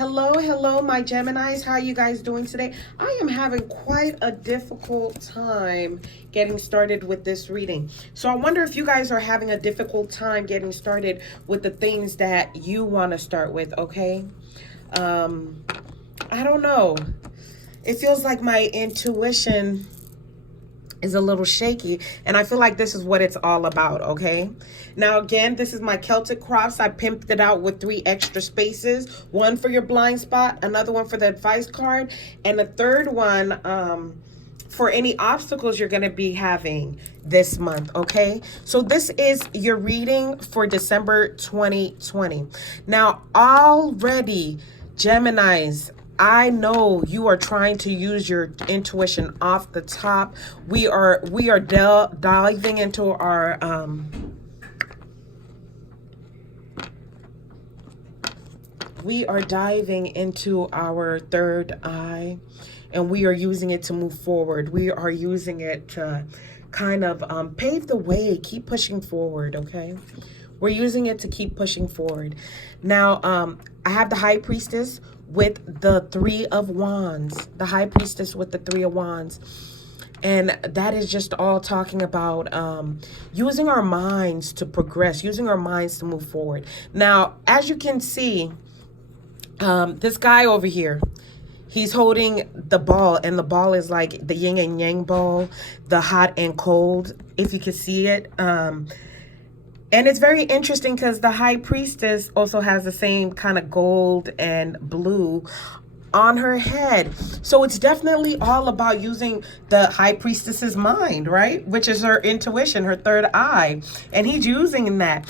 Hello, my Geminis. How are you guys doing today? I am having quite a difficult time getting started with this reading. So I wonder if you guys are having a difficult time getting started with the things that you want to start with, okay? I don't know. It feels like my intuition is a little shaky, and I feel like this is what it's all about. Okay, now again, this is my Celtic cross. I pimped it out with 3 extra spaces, one for your blind spot, another one for the advice card, and a third one for any obstacles you're going to be having this month. Okay, so this is your reading for December 2020. Now already, Geminis, I know you are trying to use your intuition off the top. We are diving into our third eye, and we are using it to move forward. We are using it to kind of pave the way, keep pushing forward. Okay, we're using it to keep pushing forward. Now I have the High Priestess with the 3 of Wands, the High Priestess with the 3 of Wands. And that is just all talking about using our minds to progress, using our minds to move forward. Now, as you can see, this guy over here, he's holding the ball, and the ball is like the yin and yang ball, the hot and cold, if you can see it. And it's very interesting because the High Priestess also has the same kind of gold and blue on her head. So it's definitely all about using the High Priestess's mind, right? Which is her intuition, her third eye. And he's using that.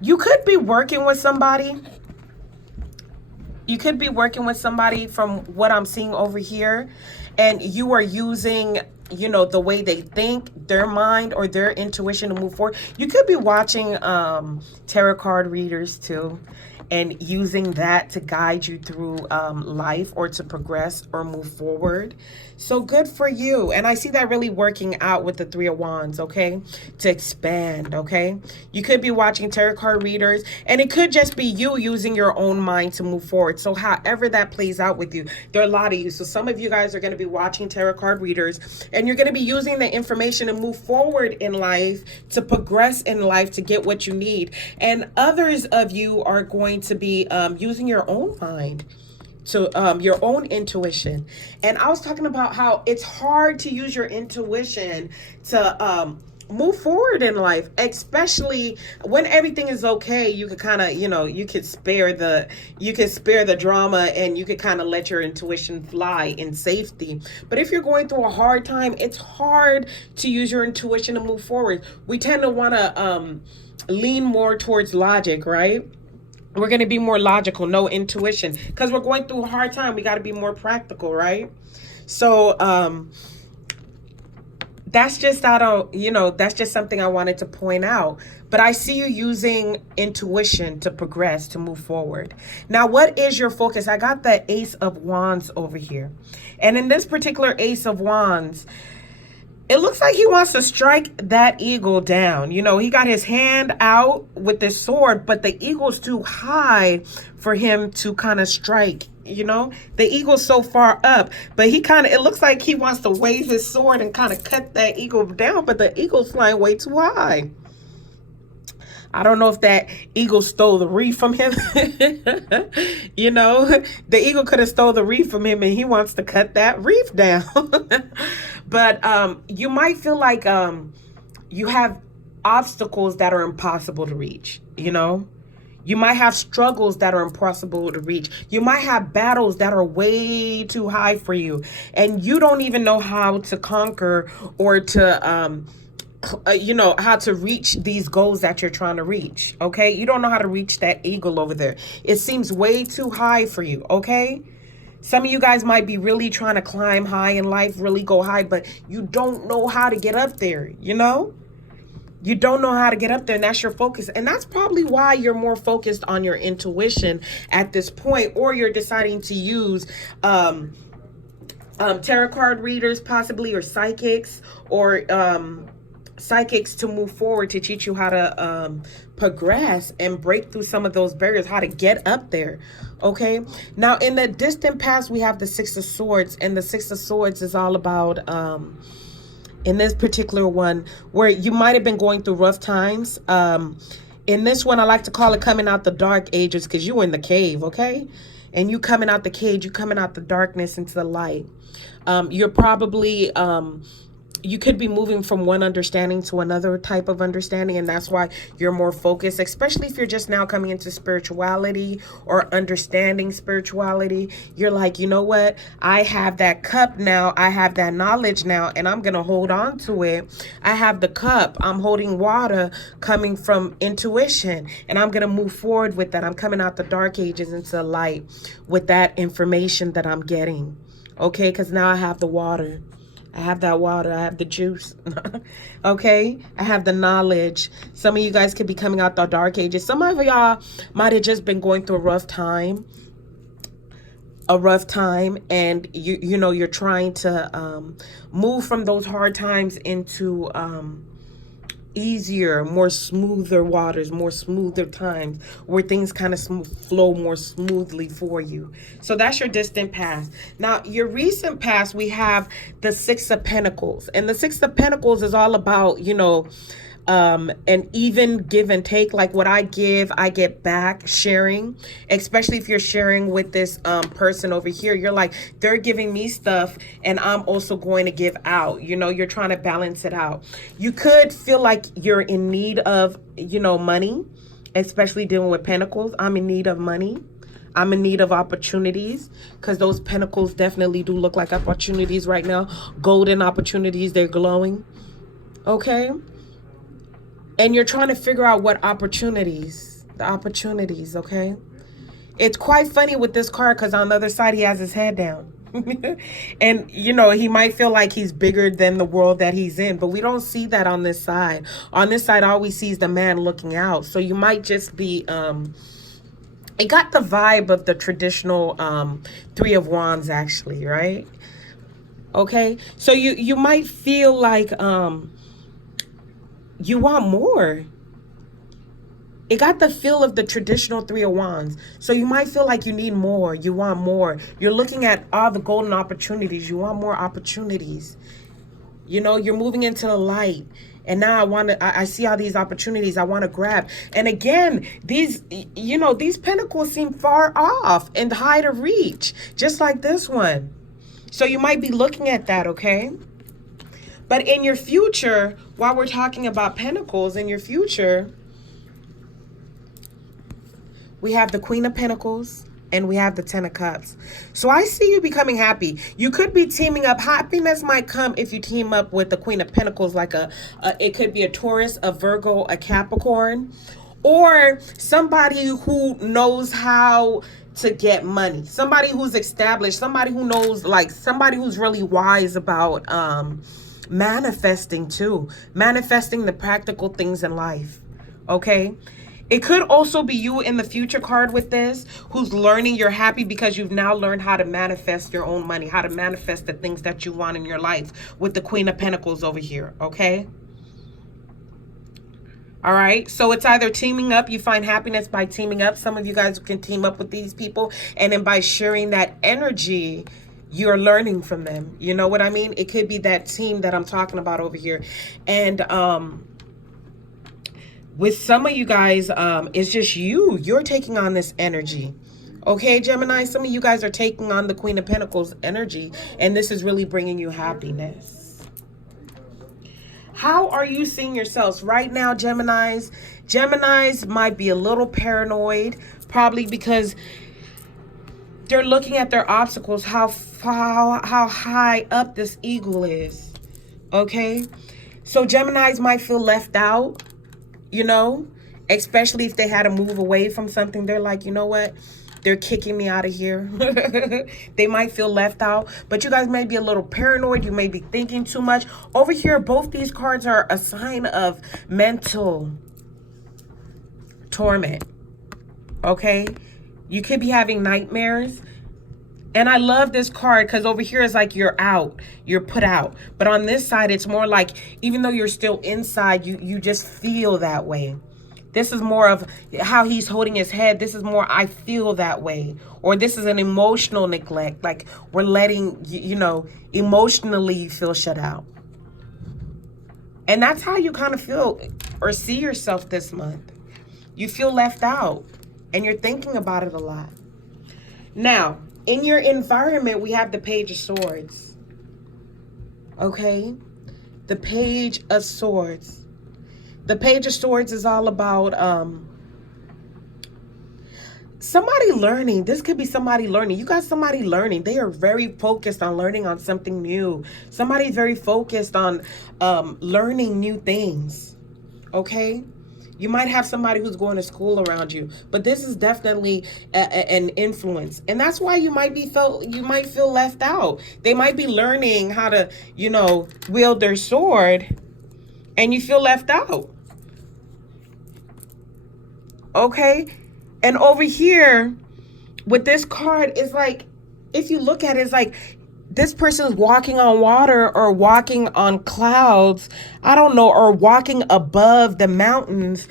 You could be working with somebody. You could be working with somebody from what I'm seeing over here. And you are using, you know, the way they think, their mind or their intuition to move forward. You could be watching tarot card readers too, and using that to guide you through life, or to progress or move forward. So good for you. And I see that really working out with the 3 of Wands, okay? To expand, okay? You could be watching tarot card readers, and it could just be you using your own mind to move forward. So however that plays out with you, there are a lot of you. So some of you guys are going to be watching tarot card readers, and you're going to be using the information to move forward in life, to progress in life, to get what you need. And others of you are going to be using your own mind, to your own intuition. And I was talking about how it's hard to use your intuition to move forward in life, especially when everything is okay. You could kind of, you know, you could spare the drama, and you could kind of let your intuition fly in safety. But if you're going through a hard time, it's hard to use your intuition to move forward. We tend to want to lean more towards logic, right? We're going to be more logical, no intuition, because we're going through a hard time. We got to be more practical, right? So that's just, that's just something I wanted to point out. But I see you using intuition to progress, to move forward. Now, what is your focus? I got the Ace of Wands over here. And in this particular Ace of Wands, it looks like he wants to strike that eagle down. You know, he got his hand out with this sword, but the eagle's too high for him to kind of strike. You know, the eagle's so far up, but it looks like he wants to wave his sword and kind of cut that eagle down, but the eagle's flying way too high. I don't know if that eagle stole the wreath from him. You know, the eagle could have stole the wreath from him, and he wants to cut that wreath down. But you might feel like you have obstacles that are impossible to reach, you know? You might have struggles that are impossible to reach. You might have battles that are way too high for you, and you don't even know how to conquer or to how to reach these goals that you're trying to reach. Okay, you don't know how to reach that eagle over there. It seems way too high for you. Okay, some of you guys might be really trying to climb high in life, really go high, but you don't know how to get up there. You know, you don't know how to get up there, and that's your focus. And that's probably why you're more focused on your intuition at this point, or you're deciding to use tarot card readers possibly, or psychics, or psychics to move forward, to teach you how to progress and break through some of those barriers, how to get up there. Okay, now in the distant past we have the Six of Swords, and the Six of Swords is all about in this particular one where you might have been going through rough times. In this one, I like to call it coming out the dark ages, because you in the cave, okay? And you coming out the cage, you coming out the darkness into the light. You're probably you could be moving from one understanding to another type of understanding, and that's why you're more focused, especially if you're just now coming into spirituality or understanding spirituality. You're like, you know what, I have that cup now, I have that knowledge now, and I'm gonna hold on to it. I have the cup, I'm holding water coming from intuition, and I'm gonna move forward with that. I'm coming out the dark ages into light with that information that I'm getting, okay? Because now I have the water, I have that water, I have the juice. Okay, I have the knowledge. Some of you guys could be coming out the dark ages. Some of y'all might have just been going through a rough time, and you know, you're trying to move from those hard times into easier, more smoother waters, more smoother times where things kind of flow more smoothly for you. So that's your distant past. Now, your recent past, we have the Six of Pentacles. And the Six of Pentacles is all about, you know, an even give and take. Like what I give, I get back, sharing. Especially if you're sharing with this person over here, you're like, they're giving me stuff and I'm also going to give out. You know, you're trying to balance it out. You could feel like you're in need of, you know, money, especially dealing with Pentacles. I'm in need of money. I'm in need of opportunities, because those pentacles definitely do look like opportunities right now. Golden opportunities, they're glowing. Okay. And you're trying to figure out what opportunities, the opportunities, okay? It's quite funny with this card, because on the other side, he has his head down. And, you know, he might feel like he's bigger than the world that he's in, but we don't see that on this side. On this side, all we see is the man looking out. So you might just be, it got the vibe of the traditional Three of Wands, actually, right? Okay, so you might feel like, you want more. It got the feel of the traditional Three of Wands. So you might feel like you need more. You want more. You're looking at all the golden opportunities. You want more opportunities. You know, you're moving into the light. And now I see all these opportunities I want to grab. And again, these, you know, these pentacles seem far off and high to reach, just like this one. So you might be looking at that, okay? But in your future, while we're talking about pentacles, in your future, we have the Queen of Pentacles and we have the Ten of Cups. So I see you becoming happy. You could be teaming up. Happiness might come if you team up with the Queen of Pentacles, like it could be a Taurus, a Virgo, a Capricorn, or somebody who knows how to get money. Somebody who's established, somebody who knows, like somebody who's really wise about manifesting too, manifesting the practical things in life. Okay, it could also be you in the future card with this, who's learning. You're happy because you've now learned how to manifest your own money, how to manifest the things that you want in your life with the Queen of Pentacles over here. Okay, all right, so it's either teaming up. You find happiness by teaming up. Some of you guys can team up with these people, and then by sharing that energy, you're learning from them. You know what I mean? It could be that team that I'm talking about over here. And with some of you guys, it's just you're taking on this energy. Okay, Gemini, some of you guys are taking on the Queen of Pentacles energy, and this is really bringing you happiness. How are you seeing yourselves right now, Geminis? Geminis might be a little paranoid, probably because they're looking at their obstacles, how high up this eagle is. Okay, so Geminis might feel left out, you know, especially if they had to move away from something. They're like, you know what, they're kicking me out of here. They might feel left out, but you guys may be a little paranoid. You may be thinking too much. Over here, both these cards are a sign of mental torment. Okay, you could be having nightmares, And I love this card because over here is like you're out, you're put out. But on this side, it's more like even though you're still inside, you just feel that way. This is more of how he's holding his head. This is more, I feel that way. Or this is an emotional neglect. Like we're letting, emotionally you feel shut out. And that's how you kind of feel or see yourself this month. You feel left out and you're thinking about it a lot. Now, in your environment, we have the Page of Swords. Okay? The Page of Swords. The Page of Swords is all about somebody learning. This could be somebody learning. You got somebody learning. They are very focused on learning on something new. Somebody's very focused on learning new things. Okay? You might have somebody who's going to school around you, but this is definitely an influence. And that's why you might feel left out. They might be learning how to, wield their sword and you feel left out. Okay? And over here with this card, it's like, if you look at it, it's like this person's walking on water or walking on clouds, I don't know, or walking above the mountains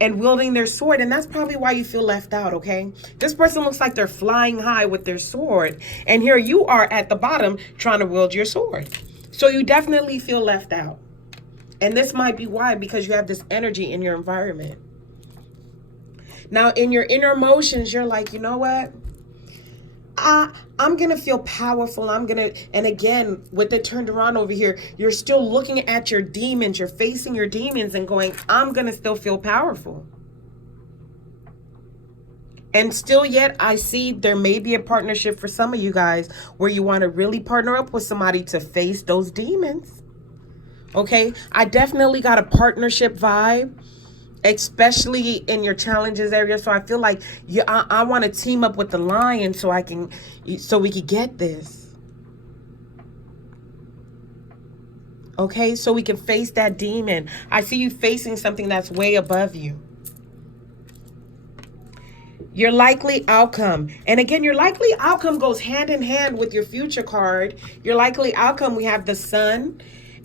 and wielding their sword. And that's probably why you feel left out, okay? This person looks like they're flying high with their sword. And here you are at the bottom trying to wield your sword. So you definitely feel left out. And this might be why, because you have this energy in your environment. Now, in your inner emotions, you're like, you know what? I'm going to feel powerful. And again, with it turned around over here, you're still looking at your demons. You're facing your demons and going, I'm going to still feel powerful. And still yet, I see there may be a partnership for some of you guys where you want to really partner up with somebody to face those demons. Okay? I definitely got a partnership vibe, especially in your challenges area. So I feel like I want to team up with the lion so we could get this. Okay, so we can face that demon. I see you facing something that's way above you. Your likely outcome. And again, your likely outcome goes hand in hand with your future card. Your likely outcome, we have the Sun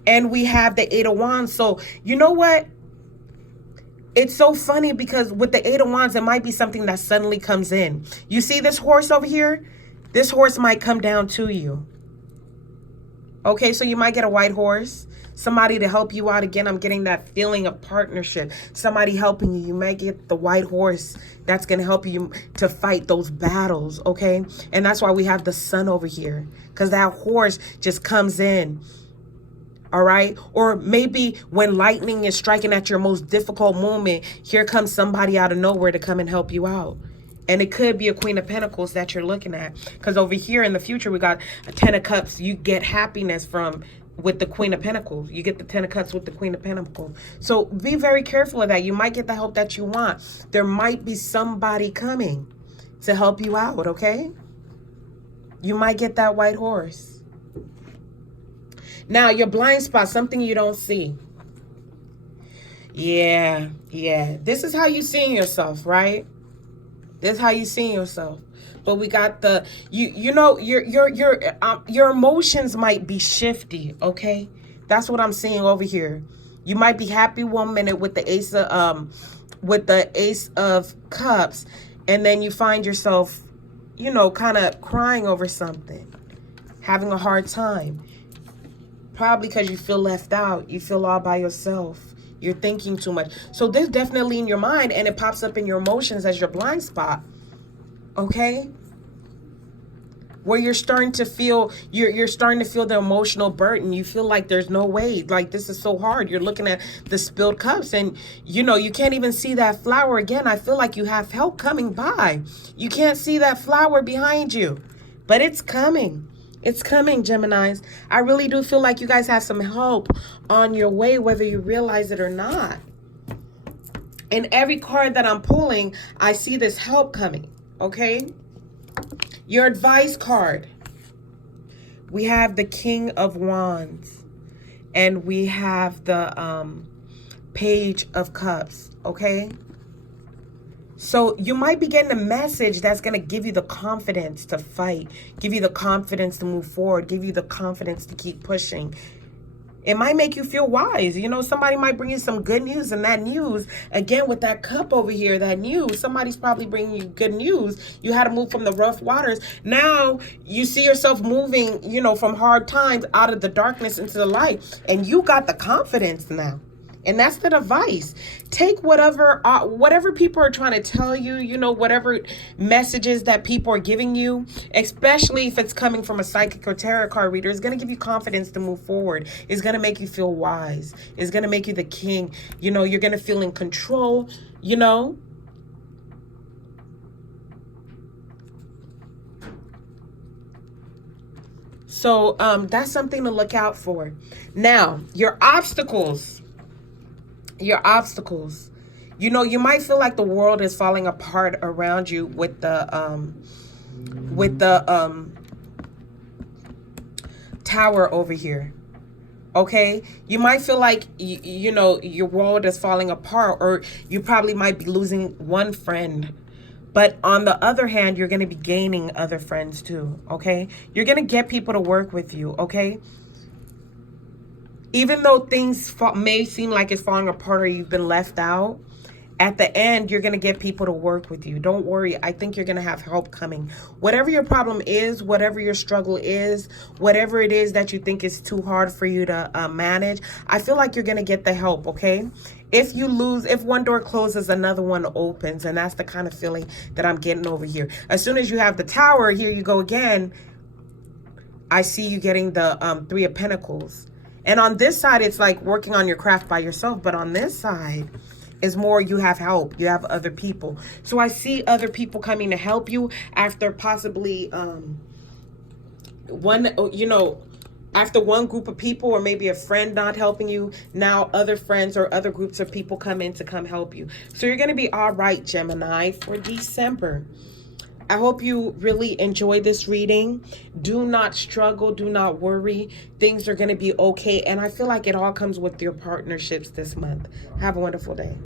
and we have the Eight of Wands. So you know what? It's so funny because with the Eight of Wands, it might be something that suddenly comes in. You see this horse over here? This horse might come down to you. Okay, so you might get a white horse. Somebody to help you out. Again, I'm getting that feeling of partnership. Somebody helping you. You might get the white horse that's going to help you to fight those battles, okay? And that's why we have the Sun over here. Because that horse just comes in. All right. Or maybe when lightning is striking at your most difficult moment, here comes somebody out of nowhere to come and help you out. And it could be a Queen of Pentacles that you're looking at. Because over here in the future, we got a Ten of Cups. You get happiness with the Queen of Pentacles. You get the Ten of Cups with the Queen of Pentacles. So be very careful of that. You might get the help that you want. There might be somebody coming to help you out. Okay. You might get that white horse. Now, your blind spot, something you don't see. Yeah. This is how you seeing yourself, right? This is how you seeing yourself. But we got the, your emotions might be shifty, okay? That's what I'm seeing over here. You might be happy 1 minute with the Ace of Cups, and then you find yourself, kind of crying over something, having a hard time. Probably because you feel left out. You feel all by yourself. You're thinking too much. So this definitely in your mind, and it pops up in your emotions as your blind spot. Okay? Where you're starting to feel, you're starting to feel the emotional burden. You feel like there's no way. Like this is so hard. You're looking at the spilled cups and you can't even see that flower again. I feel like you have help coming by. You can't see that flower behind you, but it's coming. It's coming, Geminis. I really do feel like you guys have some help on your way, whether you realize it or not. In every card that I'm pulling, I see this help coming, okay? Your advice card. We have the King of Wands. And we have the Page of Cups, okay? So you might be getting a message that's going to give you the confidence to fight, give you the confidence to move forward, give you the confidence to keep pushing. It might make you feel wise. You know, somebody might bring you some good news, and that news, again, with that cup over here, that news, somebody's probably bringing you good news. You had to move from the rough waters. Now you see yourself moving, you know, from hard times out of the darkness into the light, and you got the confidence now. And that's the device. Take whatever people are trying to tell you, you know, whatever messages that people are giving you, especially if it's coming from a psychic or tarot card reader, is going to give you confidence to move forward. It's going to make you feel wise. It's going to make you the king. You know, you're going to feel in control, you know. So that's something to look out for. Now, your obstacles. You know, you might feel like the world is falling apart around you with the tower over here. Okay, you might feel like you know, your world is falling apart, or you probably might be losing one friend. But on the other hand, you're going to be gaining other friends too. Okay, you're going to get people to work with you. Okay, even though things may seem like it's falling apart or you've been left out, at the end, you're going to get people to work with you. Don't worry. I think you're going to have help coming. Whatever your problem is, whatever your struggle is, whatever it is that you think is too hard for you to manage, I feel like you're going to get the help, okay? If one door closes, another one opens. And that's the kind of feeling that I'm getting over here. As soon as you have the tower, here you go again. I see you getting the Three of Pentacles. And on this side, it's like working on your craft by yourself. But on this side is more you have help. You have other people. So I see other people coming to help you after possibly after one group of people, or maybe a friend not helping you. Now other friends or other groups of people come in to come help you. So you're going to be all right, Gemini, for December. I hope you really enjoy this reading. Do not struggle. Do not worry. Things are going to be okay. And I feel like it all comes with your partnerships this month. Have a wonderful day.